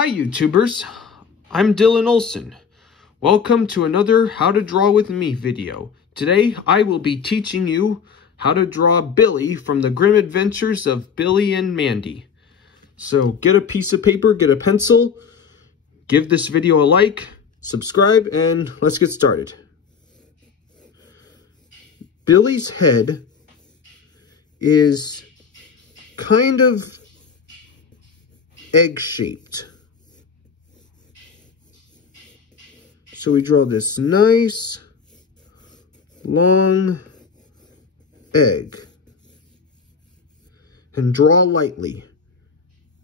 Hi YouTubers, I'm Dylan Olson. Welcome to another How to Draw With Me video. Today I will be teaching you how to draw Billy from the Grim Adventures of Billy and Mandy. So get a piece of paper, get a pencil, give this video a like, subscribe, and let's get started. Billy's head is kind of egg-shaped. So we draw this nice, long egg. And draw lightly.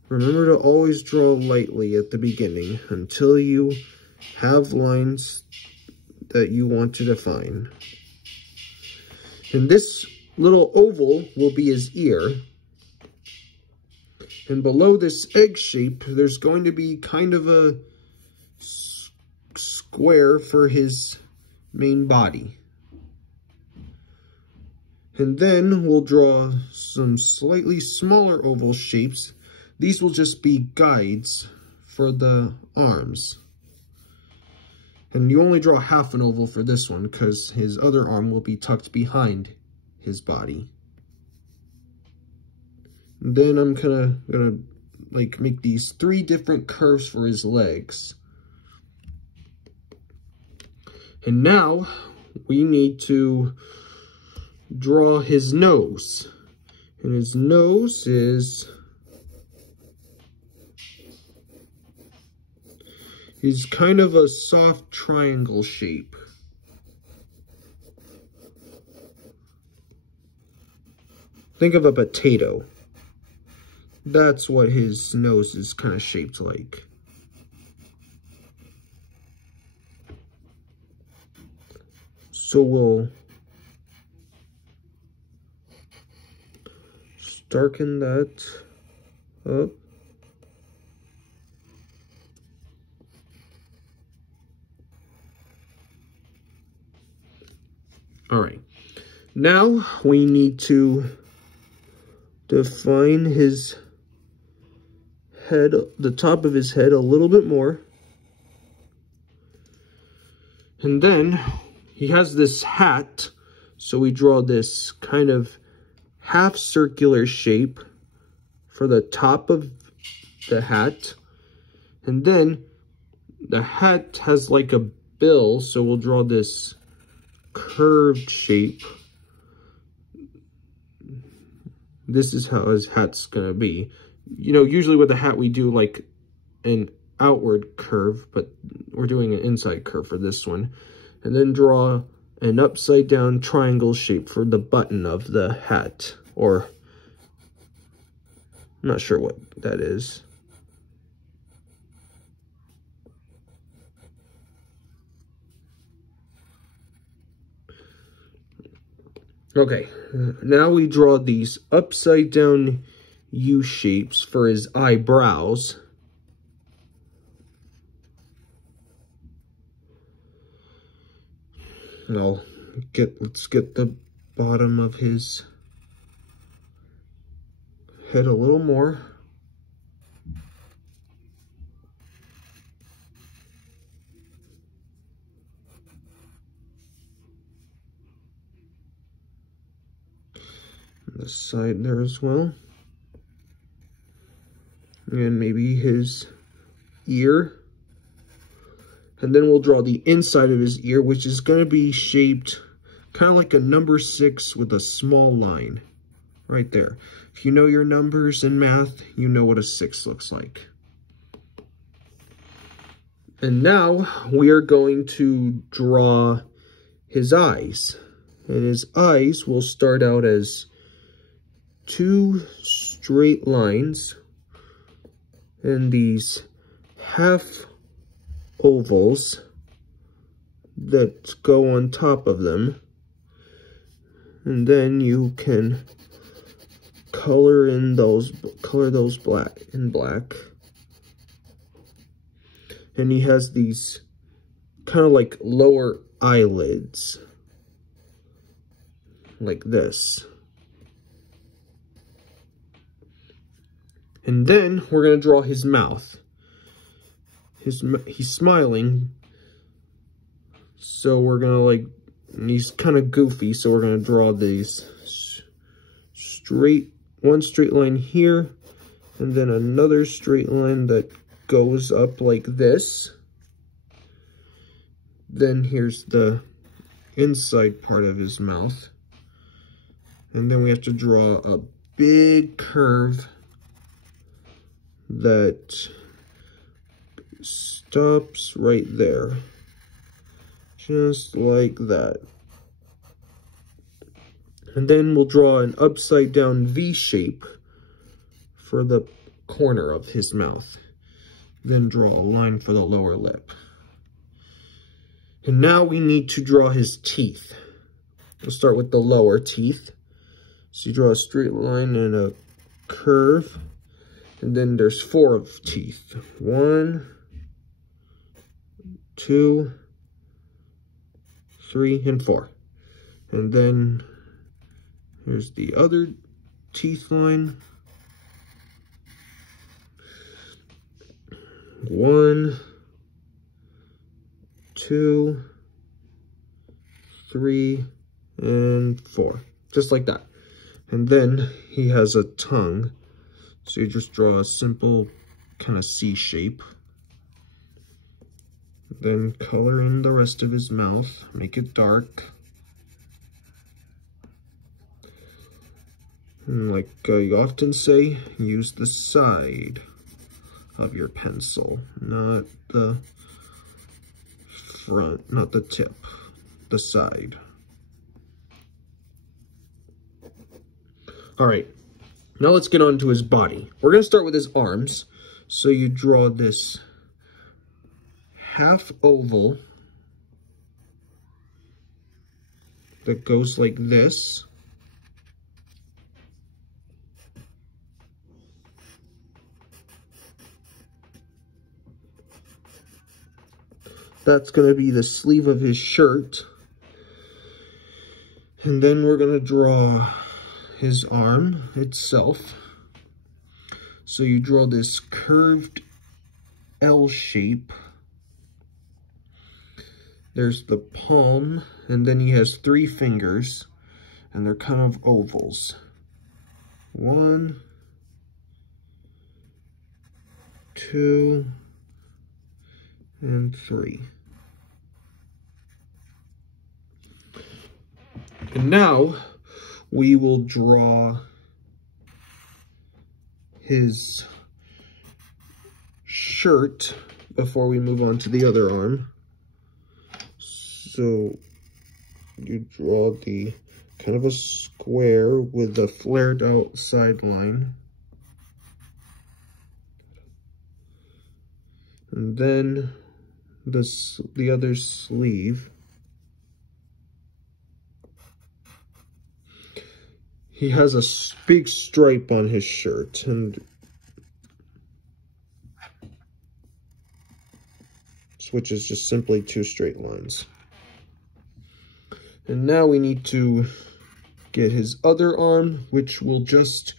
Remember to always draw lightly at the beginning until you have lines that you want to define. And this little oval will be his ear. And below this egg shape, there's going to be kind of a square for his main body. And then we'll draw some slightly smaller oval shapes. These will just be guides for the arms. And you only draw half an oval for this one because his other arm will be tucked behind his body. And then I'm gonna make these 3 different curves for his legs. And now we need to draw his nose. And his nose is kind of a soft triangle shape. Think of a potato. That's what his nose is kind of shaped like. So we'll darken that up. All right, now we need to define his head, the top of his head a little bit more. And then he has this hat, so we draw this kind of half circular shape for the top of the hat. And then the hat has like a bill, so we'll draw this curved shape. This is how his hat's gonna be. You know, usually with a hat we do like an outward curve, but we're doing an inside curve for this one. And then draw an upside down triangle shape for the button of the hat, or I'm not sure what that is. Okay, now we draw these upside down U shapes for his eyebrows. And let's get the bottom of his head a little more. And the side there as well. And maybe his ear. And then we'll draw the inside of his ear, which is going to be shaped kind of like a number 6 with a small line right there. If you know your numbers in math, you know what a 6 looks like. And now we are going to draw his eyes. And his eyes will start out as 2 straight lines and these half ovals that go on top of them. And then you can color those black. And he has these kind of like lower eyelids, like this. And then we're going to draw his mouth. he's smiling. So we're gonna and he's kind of goofy, so we're gonna draw these one straight line here, and then another straight line that goes up like this. Then here's the inside part of his mouth. And then we have to draw a big curve that stops right there. Just like that. And then we'll draw an upside down V shape for the corner of his mouth. Then draw a line for the lower lip. And now we need to draw his teeth. We'll start with the lower teeth. So you draw a straight line and a curve. And then there's 4 of teeth. 1, 2, 3, and 4. And then here's the other teeth line. 1, 2, 3, and 4. Just like that. And then he has a tongue. So you just draw a simple kind of C shape. Then color in the rest of his mouth. Make it dark. And like I often say, use the side of your pencil, not the front, not the tip, the side. All right, now let's get on to his body. We're gonna start with his arms. So you draw this half oval that goes like this. That's going to be the sleeve of his shirt. And then we're going to draw his arm itself. So you draw this curved L shape. There's the palm, and then he has 3 fingers, and they're kind of ovals. 1, 2, and 3. And now we will draw his shirt before we move on to the other arm. So you draw the kind of a square with a flared out sideline. And then the other sleeve. He has a big stripe on his shirt, and which is just simply 2 straight lines. And now we need to get his other arm, which will just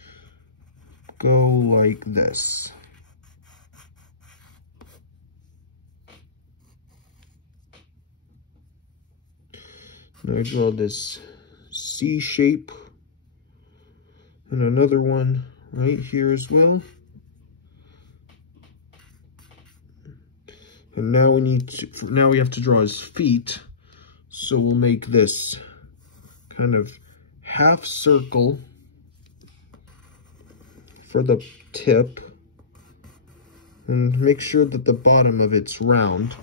go like this. Now I draw this C shape and another one right here as well. And now we have to draw his feet. So we'll make this kind of half circle for the tip, and make sure that the bottom of it's round.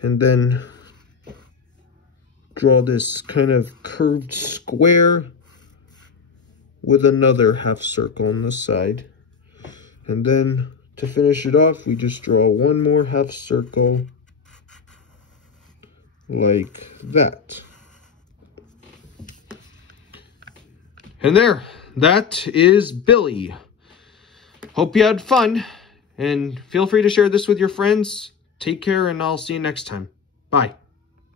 And then draw this kind of curved square with another half circle on the side. And then to finish it off, we just draw one more half circle like that. And there, that is Billy. Hope you had fun, and feel free to share this with your friends. Take care, and I'll see you next time. Bye.